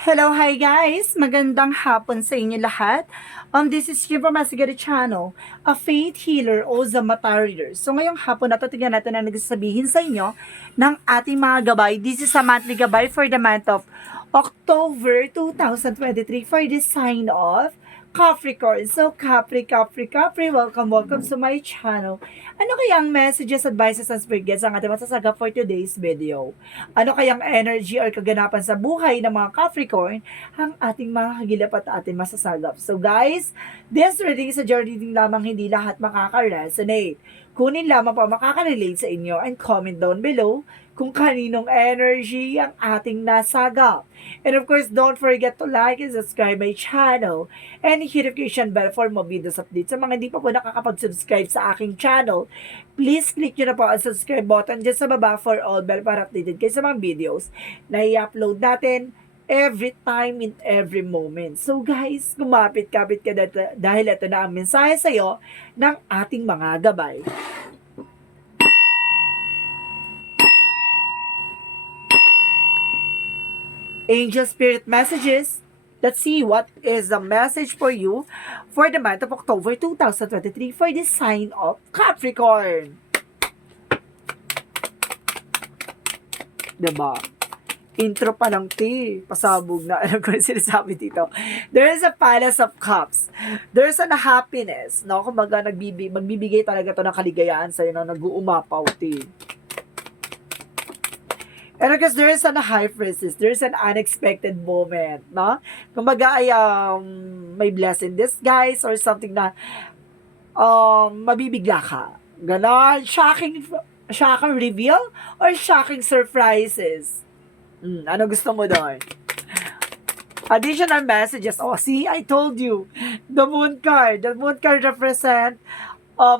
Hello, hi guys! Magandang hapon sa inyo lahat. This is Shiva Masigari Channel, a faith healer o Zamata reader. So ngayong hapon na tingnan natin ang nagsasabihin sa inyo ng ating mga gabay. This is a monthly gabay for the month of October 2023 for the sign of Capricorn. So Capri, welcome to my channel. Ano kayang messages, advices, and spirit guides ang ating masasaga for today's video? Ano kayang energy or kaganapan sa buhay ng mga Capricorn ang ating mga hagilap at ating masasagap? So guys, this reading is a journey reading lamang, hindi lahat makaka-resonate. Kunin lamang pa makaka-relate sa inyo and comment down below kung kaninong energy ang ating nasagap. And of course, don't forget to like and subscribe my channel and hit notification bell for more videos updates. Sa mga hindi pa po nakakapag-subscribe sa aking channel, please click nyo na po ang subscribe button dyan sa baba for all bell para updated kayo sa mga videos na i-upload natin every time in every moment. So guys, kumapit-kapit ka dahil ito na ang mensahe sa'yo ng ating mga gabay. Angel Spirit Messages. Let's see what is the message for you for the month of October 2023 for the sign of Capricorn. Diba? Intro pa lang, pasabog na. Alam ko yung sinasabi dito. There is a palace of cups. There's a happiness. No? Kumbaga, magbibigay talaga to ng kaligayahan sa'yo na nag-uumapaw, And because there is an high priestess, there is an unexpected moment, no? Kumbaga ay may blessing disguise or something na mabibigla ka. Ganon, shocking reveal or shocking surprises. Ano gusto mo doon? Additional messages. Oh, see, I told you. The moon card. The moon card represent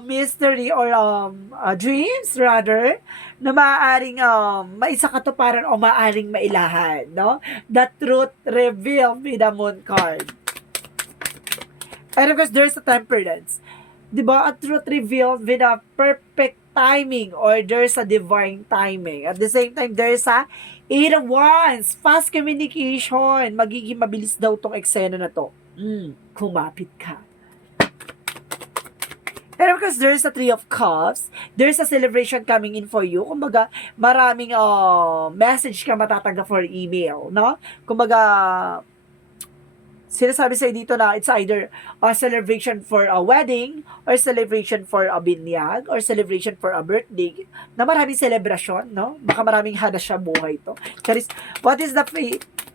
mystery or dreams rather na maaaring maisakatuparan o maaaring mailahan, no? The truth revealed with the moon card. And of course, there's a temperance. Diba? A truth revealed with a perfect timing or there's a divine timing. At the same time, there's a 8 of Wands. Fast communication. Magiging mabilis daw tong eksena na to. Kumapit ka. And of course, there's a 3 of Cups. There's a celebration coming in for you. Kumbaga, maraming message ka matatanggap for email, no? Kumbaga, sinasabi sa'yo dito na it's either a celebration for a wedding or celebration for a binyag or celebration for a birthday na maraming celebration, no? Baka maraming hana siya buhay to. What is the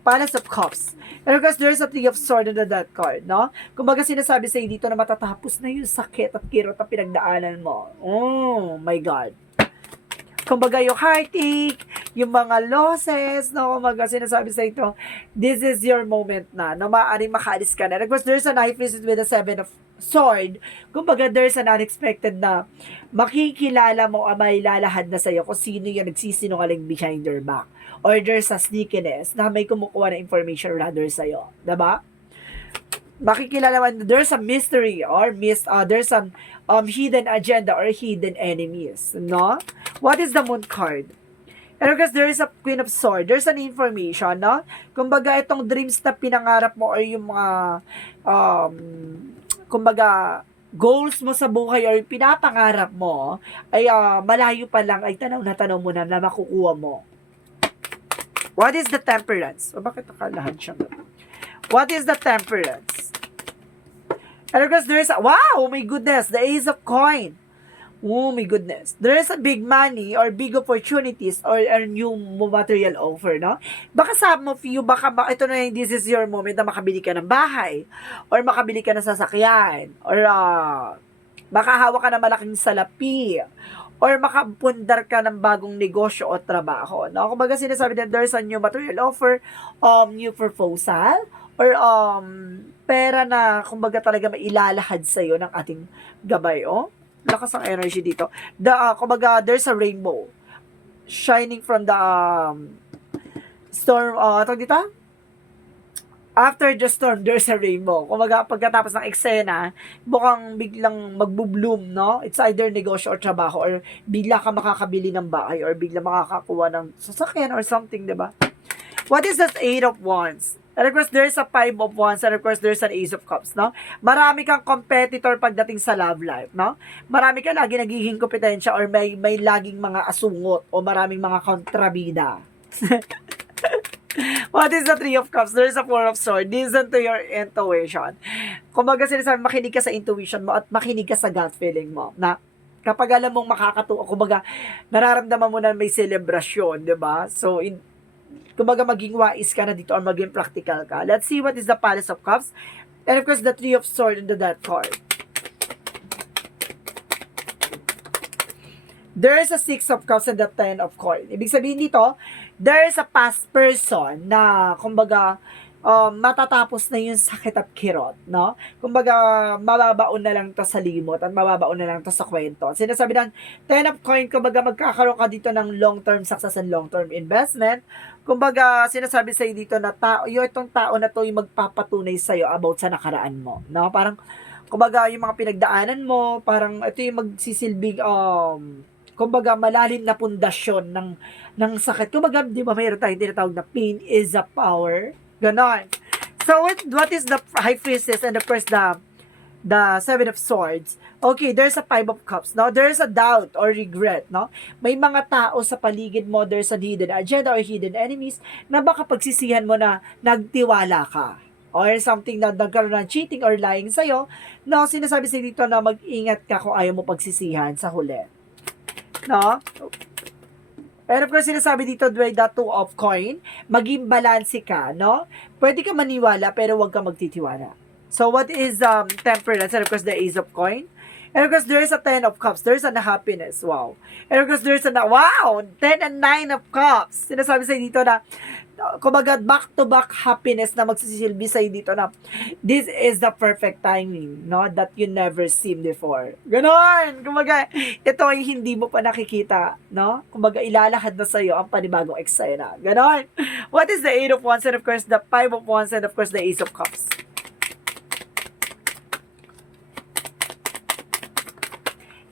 Palace of Cups? And of course, there's a 3 of Swords on that card, no? Kumbaga sinasabi sa'yo dito na matatapos na yung sakit at kirot na pinagdaanan mo. Oh my God. Kumbaga yung heartache, yung mga losses, no? Kumbaga sinasabi sa ito, this is your moment na maaaring makaalis ka na. And of course, there's an high priestess with a 7 of sword. Kumbaga, there's an unexpected na makikilala mo o may lalahad na sa'yo kung sino yung nagsisinungaling behind your back. Or there's a sneakiness na may kumukuha na information rather sa'yo. Diba? Makikilala mo, there's a mystery or there's some hidden agenda or hidden enemies. No? What is the moon card? And of course, there is a Queen of Swords. There's an information, no? Kumbaga, itong dreams na pinangarap mo or yung mga kumbaga, goals mo sa buhay or pinapangarap mo ay malayo pa lang ay tanaw mo na makukuha mo. What is the temperance? O bakit nakalahan siya? What is the temperance? And of course, there is wow, oh my goodness, the Ace of Coin. Oh my goodness. There is a big money or big opportunities or a new material offer, no? Baka some of you, ito na yung this is your moment na makabili ka ng bahay or makabili ka ng sasakyan or makahawa ka ng malaking salapi or makapundar ka ng bagong negosyo o trabaho, no? Kumbaga sinasabi na there's a new material offer, new proposal, or pera na kumbaga talaga mailalahad sa'yo ng ating gabay, oh. Lakas ang energy dito. Kumbaga, there's a rainbow shining from the storm, tawag dito? After the storm, there's a rainbow. Kumbaga, pagkatapos ng eksena, mukhang biglang magbo-bloom, no? It's either negosyo or trabaho, or bigla ka makakabili ng bahay, or bigla makakakuha ng sasakyan or something, diba? What is that 8 of Wands? And of course, there's a Five of Wands, and of course, there's an Ace of Cups, no? Marami kang competitor pagdating sa love life, no? Marami ka lagi nagiging kompetensya or may laging mga asungot o maraming mga kontrabida. What is the Three of Cups? There's a Four of Swords. Listen to your intuition. Kumbaga sinasabi, makinig ka sa intuition mo at makinig ka sa gut feeling mo. Na kapag alam mong makakatuwa, kumbaga nararamdaman mo na may celebration, di ba? So, kumbaga maging wise ka na dito or maging practical ka. Let's see what is the Palace of Cups. And of course, the Three of Swords and the Death card. There is a Six of Cups and the Ten of Coins. Ibig sabihin dito, there is a past person na, kumbaga, matatapos na yung sakit at kirot, no? Kumbaga, mababaon na lang to sa limot at mababaon na lang to sa kwento. Sinasabi ng Ten of Coins, kumbaga, magkakaroon ka dito ng long-term success and long-term investment. Kumbaga, sinasabi sa'yo dito na itong tao na to yung magpapatunay sa'yo about sa nakaraan mo, no? Parang, kumbaga, yung mga pinagdaanan mo, parang ito yung magsisilbing, kumbaga, malalim na pundasyon ng sakit. Kumbaga, di ba mayroon tayong tinatawag na pain is a power? Ganon. So, what is the High Priestess and of course the Seven of Swords? Okay, there's a Five of Cups, no? There's a doubt or regret, no? May mga tao sa paligid mo, there's a hidden agenda or hidden enemies na baka pagsisihan mo na nagtiwala ka or something na nagkaroon ng cheating or lying sa'yo, no? Sinasabi sa'yo dito na mag-ingat ka kung ayaw mo pagsisihan sa huli. No? Pero of course, sinasabi dito, with the Two of Coin, maging balanse ka, no? Pwede ka maniwala, pero huwag ka magtitiwala. So, what is temperance? And of course, the Ace of Coin. And of course, there is a Ten of Cups. There is a happiness. Wow. And of course, there is Ten and Nine of Cups. Sinasabi sa'yo dito na, kumbaga, back-to-back happiness na magsisilbi sa'yo dito na this is the perfect timing, no? That you never seen before. Ganon! Kumbaga, ito ay hindi mo pa nakikita, no? Kumbaga, ilalahad na sa'yo ang panibagong eksena. Ganon! What is the Eight of Wands? And of course, the Five of Wands and of course, the Ace of Cups.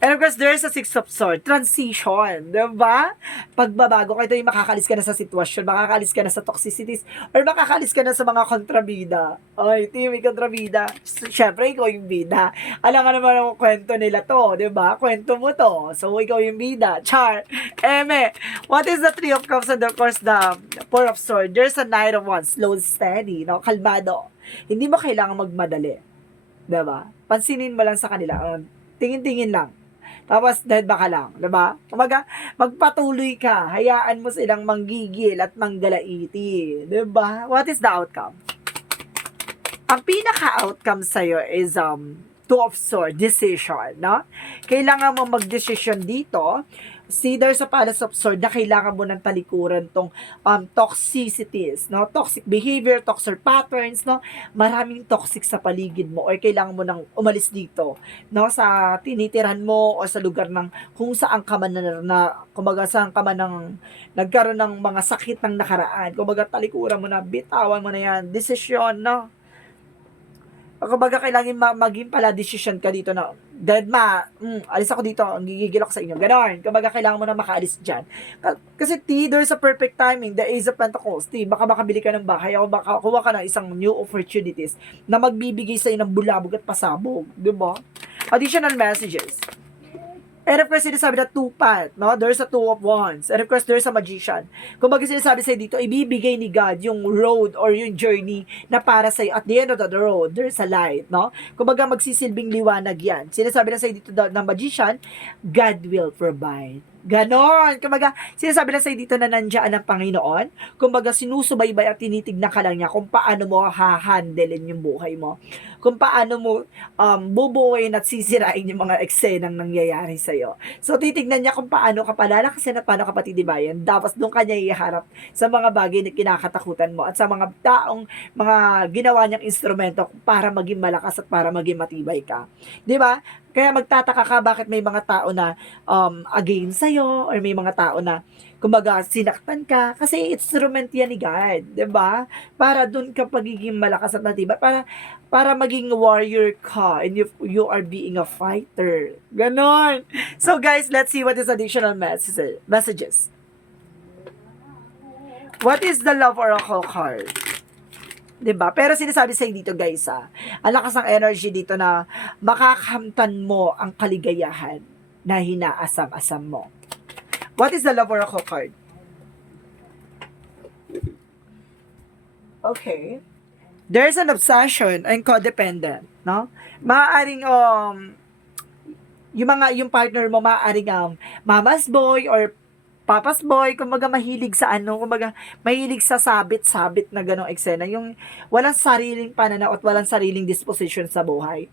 And of course, there's a Six of Swords. Transition. Diba? Pagbabago ka, ito yung makakalis ka na sa sitwasyon, makakalis ka na sa toxicities, or makakalis ka na sa mga kontrabida. Ay, ito yung kontrabida. Siyempre, ikaw yung bida. Alam nga naman ang kwento nila to, diba? Kwento mo to. So, ikaw yung bida. Char. Eme. What is the Three of Cups and of course, the Four of Swords? There's a Knight of Wands. Slow, steady, no? Kalmado. Hindi mo kailangan magmadali. Diba? Pansinin mo lang sa kanila. Tingin-tingin lang. Tapos, dead ba ka lang? Diba? Kumaga, magpatuloy ka. Hayaan mo silang manggigil at manggalaiti. Diba? What is the outcome? Ang pinaka-outcome sa'yo is Two of Swords, decision, no? Kailangan mo mag-decision dito. See, there's a Palace of Swords na kailangan mo ng talikuran tong toxicities, no? Toxic behavior, toxic patterns, no? Maraming toxic sa paligid mo or kailangan mo nang umalis dito, no? Sa tinitiran mo o sa lugar ng kung saan ka man kumbaga saan ka man nagkaroon ng mga sakit ng nakaraan. Kumbaga talikuran mo na, bitawan mo na yan, decision, no? Kumbaga, kailangan maging pala decision ka dito na, alis ako dito, ang gigigil ako sa inyo. Ganon. Kumbaga, kailangan mo na makaalis dyan. Kasi, there's a perfect timing. The Ace of Pentacles. Baka makabili ka ng bahay o baka kuha ka ng isang new opportunities na magbibigay sa'yo ng bulabog at pasabog. Diba? Additional messages. And of course, sinasabi na two-path, no? There's a Two of Wands. And of course, there's a Magician. Kung baga sinasabi sa'yo dito, ibibigay ni God yung road or yung journey na para sa'yo. At the end of the road, there's a light, no? Kung baga magsisilbing liwanag yan. Sinasabi na sa'yo dito ng Magician, God will provide. Ganon. Kumbaga, sinasabi na sa'yo dito na nandiyan ang Panginoon. Kumbaga, sinusubaybay at tinitignan ka lang niya kung paano mo hahandlein yung buhay mo. Kung paano mo bubuuin at sisirain yung mga eksenang nangyayari sa'yo. So, titignan niya kung paano ka palalakasin at paano ka patidibayan. Tapos, doon ka niya iharap sa mga bagay na kinakatakutan mo at sa mga taong mga ginawa niyang instrumento para maging malakas at para maging matibay ka. Diba? Kaya magtataka ka bakit may mga tao na against sa'yo or may mga tao na kumbaga sinaktan ka kasi instrument yan ni God, 'di ba? Para doon ka pagiging malakas at matibay, para maging warrior ka and you are being a fighter. Ganon. So guys, let's see what is additional messages. What is the Love Oracle card? 'Di ba? Pero sinasabi sa'yo dito guys, ang lakas ng energy dito na makakamtan mo ang kaligayahan na hinaasam-asam mo. What is the love oracle card? Okay. There's an obsession and codependent, no? Maaaring yung partner mo maaaring mama's boy or papa's boy, kumbaga mahilig sa kumbaga mahilig sa sabit-sabit na ganong eksena, yung walang sariling pananaw at walang sariling disposition sa buhay.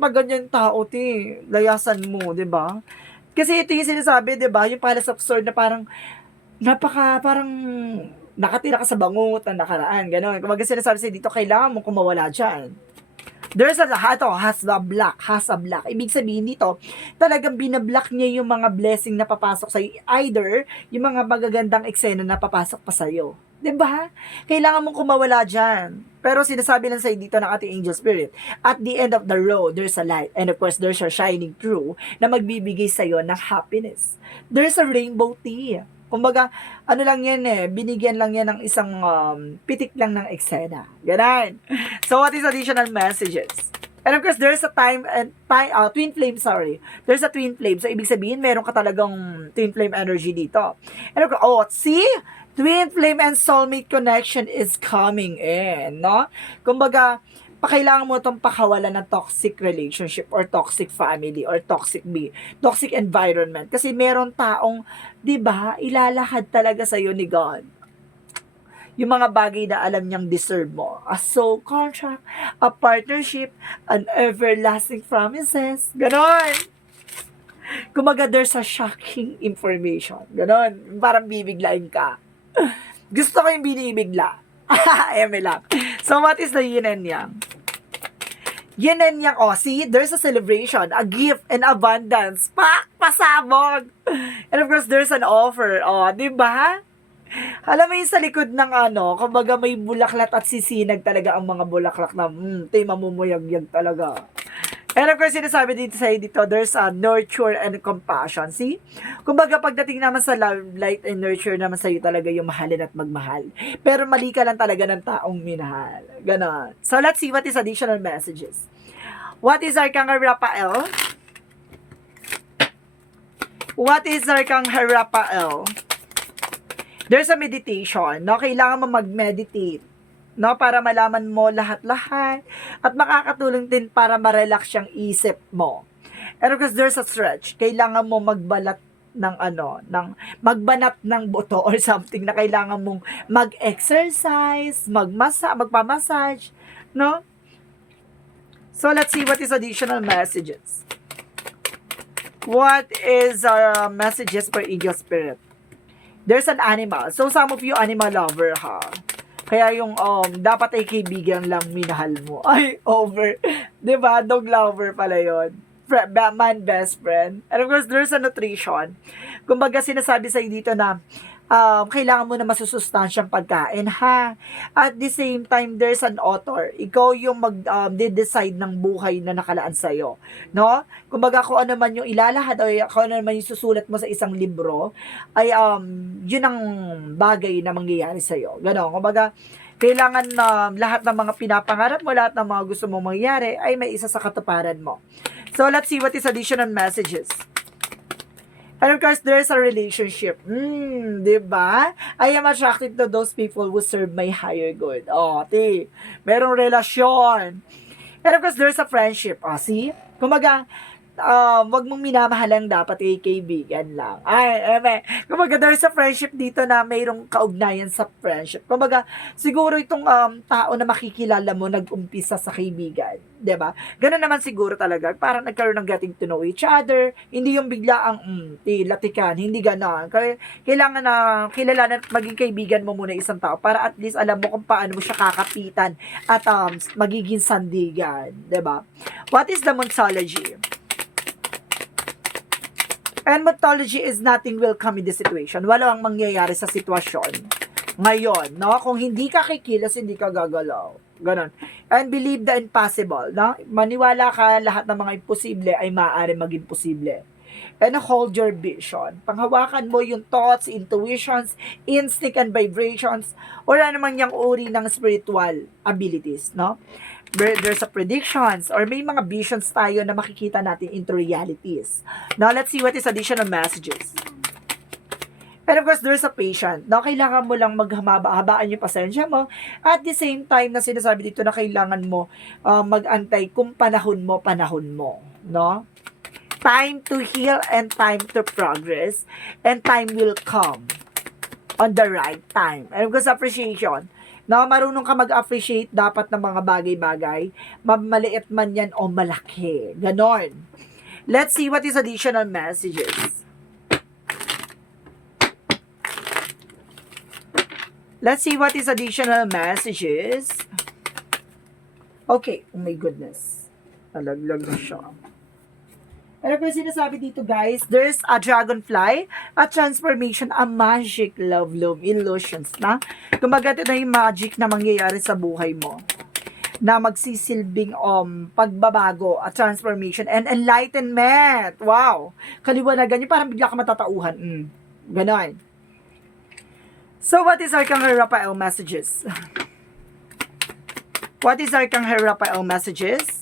Pag ganyan tao, layasan mo, 'di ba? Kasi ito yung sinasabi, 'di ba? Yung Palace of Sword na parang parang nakatira ka sa bangot na nakaraan, gano'n. Kumbaga sinasabi sa'yo dito, kailangan mo kumawala dyan. There's has a block. Ibig sabihin dito, talagang binablock niya yung mga blessing na papasok sa'yo. Either, yung mga magagandang eksena na papasok pa sa'yo. 'Di ba? Kailangan mong kumawala dyan. Pero sinasabi lang sa'yo dito ng ating angel spirit, at the end of the road, there's a light. And of course, there's a shining through na magbibigay sa'yo ng happiness. There's a rainbow tea. Kumbaga, lang yan binigyan lang yan ng isang pitik lang ng eksena. Ganun. So, what is additional messages? And of course, there's a twin flame, sorry. There's a twin flame. So, ibig sabihin, meron ka talagang twin flame energy dito. And of course, see? Twin flame and soulmate connection is coming in, no? Kumbaga, kailangan mo itong pakawalan ng toxic relationship or toxic family or toxic environment. Kasi meron taong, 'di ba, ilalahad talaga sa'yo ni God yung mga bagay na alam niyang deserve mo. A soul contract, a partnership, an everlasting promises. Ganon. Kumaga, there's a shocking information. Ganon. Parang bibiglain ka. Gusto ko yung binibigla. Eme lang. So, what is the yin and yang? Yin and yang, see, there's a celebration, a gift, and abundance. Pasabog! And of course, there's an offer. Di ba? Alam mo yung sa likod ng kumbaga may bulaklat at sisinag talaga ang mga bulaklak na, mamumuyag-yag talaga. And of course, sinasabi dito sa'yo dito, there's a nurture and compassion. See? Kumbaga, pagdating naman sa love, light, and nurture naman sa'yo talaga yung mahalin at magmahal. Pero mali ka lang talaga ng taong minahal. Ganon. So, let's see what is additional messages. What is Arcangel Raphael? What is Arcangel Raphael? There's a meditation, no? Kailangan mo mag-meditate, no, para malaman mo lahat-lahat at makakatulong din para ma-relax yung isip mo. And of course, there's a stretch. Kailangan mo magbalat ng magbanat ng buto or something na kailangan mong mag-exercise, magpa-massage, no? So, let's see what is additional messages. What is our messages for Angel Spirit? There's an animal. So, some of you animal lover, ha? Kaya yung dapat ay kaibigan lang minahal mo. Ay, over. 'Di ba? Dog lover pala 'yon. Man best friend. And of course, there's a nutrition. Kumbaga sinasabi sa dito na kailangan mo na masusustansyang pagkain, ha? At the same time, there's an author. Ikaw yung decide ng buhay na nakalaan sa'yo. No? Kumbaga, kung ano man yung ilalahad o kung ano man yung susulat mo sa isang libro, ay yun ang bagay na mangyayari sa'yo. Ganon. Kumbaga, kailangan na lahat ng mga pinapangarap mo, lahat ng mga gusto mong mangyari, ay may isa sa katuparan mo. So, let's see what is additional messages. And of course, there's a relationship. Diba? I am attracted to those people who serve my higher good. Merong relasyon. And of course, there's a friendship. See? Kumaga, wag mong minamahalang dapat kaibigan lang. Kumbaga, there's a friendship dito na mayroong kaugnayan sa friendship. Kumbaga, siguro itong tao na makikilala mo nag-umpisa sa kaibigan. Diba? Ganun naman siguro talaga. Parang nagkaroon ng getting to know each other. Hindi yung bigla ang latikan. Hindi ganon. Kailangan na kilala at maging kaibigan mo muna isang tao para at least alam mo kung paano mo siya kakapitan at magiging sandigan. Diba? What is the Monsology? And mythology is nothing will come in this situation. Wala ang mangyayari sa sitwasyon ngayon, no? Kung hindi ka kikilos, hindi ka gagalaw. Ganon. And believe the impossible, no? Maniwala ka, lahat ng mga imposible ay maaari maging posible. and hold your vision. Panghawakan mo yung thoughts, intuitions, instinct, and vibrations, or ano man yung uri ng spiritual abilities, no? There's a predictions or may mga visions tayo na makikita natin into realities. Now, let's see what is additional messages. And of course, there's a patient. No, kailangan mo lang habaan yung pasensya mo. At the same time na sinasabi dito na kailangan mo mag-antay kung panahon mo. No? Time to heal and time to progress. And time will come on the right time. And of course, appreciation. No, marunong ka mag-appreciate dapat ng mga bagay-bagay. Maliit man yan o malaki. Ganon. Let's see what is additional messages. Let's see what is additional messages. Okay. Oh my goodness. Alaglag na siya. Pero kung sinasabi dito guys, there's a dragonfly, a transformation, a magic, love, illusions na. Kumbaga ito na yung magic na mangyayari sa buhay mo. Na magsisilbing pagbabago, a transformation, and enlightenment. Wow! Kaliwanagan yun, parang bigla ka matatauhan. Ganon. So, what is Archangel Raphael messages? What is Archangel Raphael messages?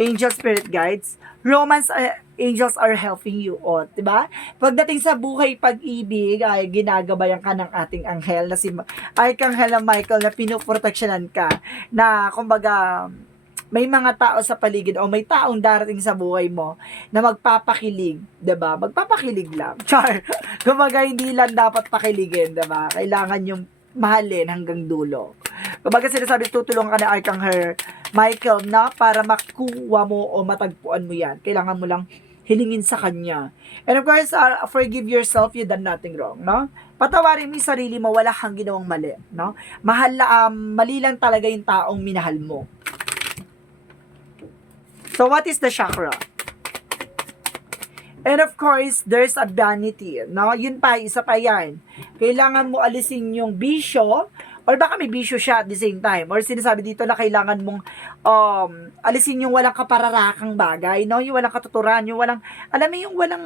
Angel Spirit Guides. Romance angels are helping you. O, diba? Pagdating sa buhay pag-ibig, ay ginagabayan ka ng ating anghel na si Archangel Michael na pinuproteksyonan ka. Na, kumbaga, may mga tao sa paligid o may taong darating sa buhay mo na magpapakilig, 'di ba? Magpapakilig lang. Char. Kumbaga hindi lang dapat pakiligin, 'di ba? Kailangan yung mahalin hanggang dulo. Kumbaga sinasabi tutulungan ka na Archangel Michael na para makuha mo o matagpuan mo 'yan. Kailangan mo lang hilingin sa kanya. And of course, forgive yourself, you done nothing wrong, no? Patawarin mo 'yung sarili mo, wala kang ginawang mali, no? Mali lang talaga 'yung taong minahal mo. So, what is the chakra? And of course, there's a vanity. No? Yun pa, isa pa yan. Kailangan mo alisin yung bisyo, or baka may bisyo siya at the same time. Or sinasabi dito na kailangan mong alisin yung walang kapararakang bagay. No? Yung walang katuturan, yung walang, alam mo yung walang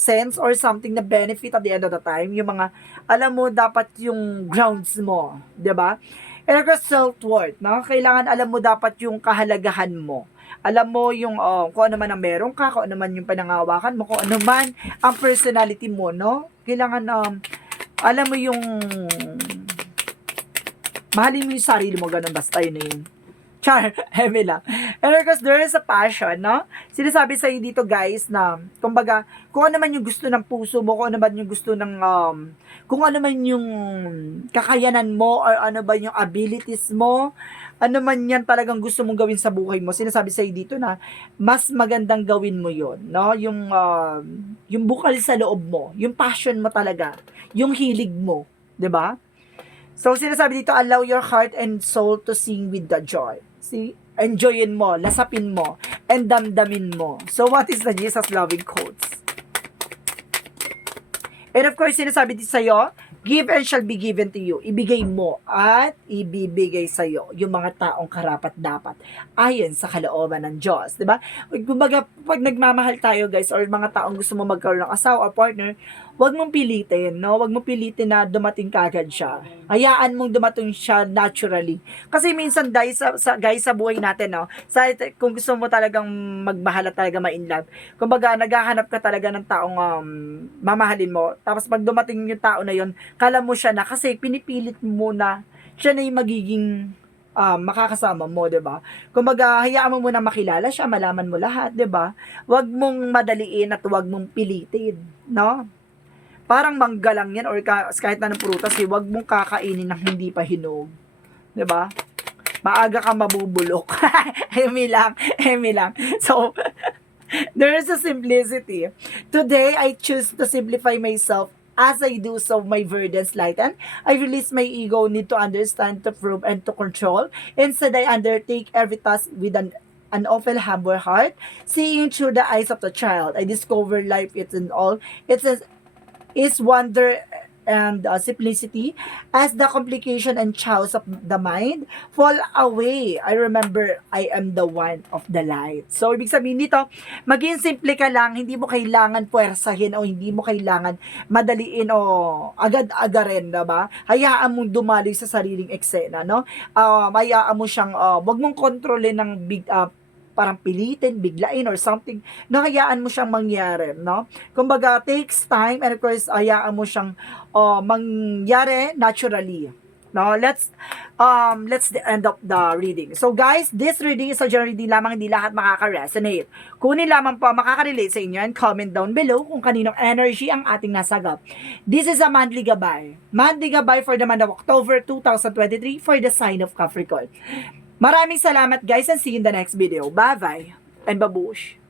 sense or something na benefit at the end of the time. Yung mga, alam mo, dapat yung grounds mo. Diba? And of course, self-worth. No? Kailangan alam mo dapat yung kahalagahan mo. Alam mo yung kung ano man ang meron ka, kung ano man yung panangawakan mo, kung ano man ang personality mo, no? Kailangan, alam mo yung mahalin mo yung sarili mo, ganun, basta yun na yun. Char, heme lang. And of course, there is a passion, no? Sinasabi sa'yo dito, guys, na, kumbaga, kung ano man yung gusto ng puso mo, kung ano man yung gusto ng, kung ano man yung kakayanan mo, or ano ba yung abilities mo, ano man yan talagang gusto mong gawin sa buhay mo, sinasabi sa'yo dito na, mas magandang gawin mo yon, no? Yung bukal sa loob mo, yung passion mo talaga, yung hilig mo, 'di ba? So, sinasabi dito, allow your heart and soul to sing with the joy. See? Enjoyin mo, lasapin mo, and damdamin mo. So, what is the Jesus loving quotes? And of course, sinasabi dito sa'yo, give and shall be given to you. Ibigay mo at ibibigay sa'yo yung mga taong karapat-dapat ayon sa kalooban ng Diyos. Diba? Kumbaga, pag nagmamahal tayo, guys, or mga taong gusto mo magkaroon ng asawa or partner, huwag mong pilitin, no? Huwag mong pilitin na dumating kagad siya. Hayaan mong dumating siya naturally. Kasi minsan, guys, sa buhay natin, no? Kung gusto mo talagang magmahal at talaga ma-inlove, kumbaga, naghahanap ka talaga ng taong mamahalin mo. Tapos, pag dumating yung tao na yon, kala mo siya na kasi pinipilit mo na siya na yung magiging makakasama mo, 'di ba? Kumbaga, hayaan mo muna makilala siya, malaman mo lahat, 'di ba? Huwag mong madaliin at huwag mong pilitin, no? Parang mangga lang 'yan or kahit na ng prutas, huwag mong kakainin ng hindi pa hinog, 'di ba? Maaga ka mabubulok. Emi lang. So, there is a simplicity. Today, I choose to simplify myself. As I do so, my burdens lighten. I release my ego, need to understand, to prove, and to control. Instead, I undertake every task with an open, humble heart. Seeing through the eyes of the child, I discover life it's in all. It's wonder and simplicity as the complication and chaos of the mind fall away. I remember I am the one of the light. So, ibig sabihin dito, maging simple ka lang, hindi mo kailangan puwersahin o hindi mo kailangan madaliin o agad-agarin, diba? Hayaan mong dumaloy sa sariling eksena, no? Hayaan mo siyang, wag mong kontrolin ng parang pilitin, biglain or something, no, hayaan mo siyang mangyari, no? Kumbaga, takes time and of course, hayaan mo siyang mangyari naturally. No, let's the end of the reading. So guys, this reading is a general reading lamang, hindi lahat makaka-resonate. Kunin lamang po makaka-relate sa inyo and comment down below kung kaninong energy ang ating nasagap. This is a monthly gabay. Monthly gabay for the month of October 2023 for the sign of Capricorn. Maraming salamat guys and see you in the next video. Bye-bye and babush!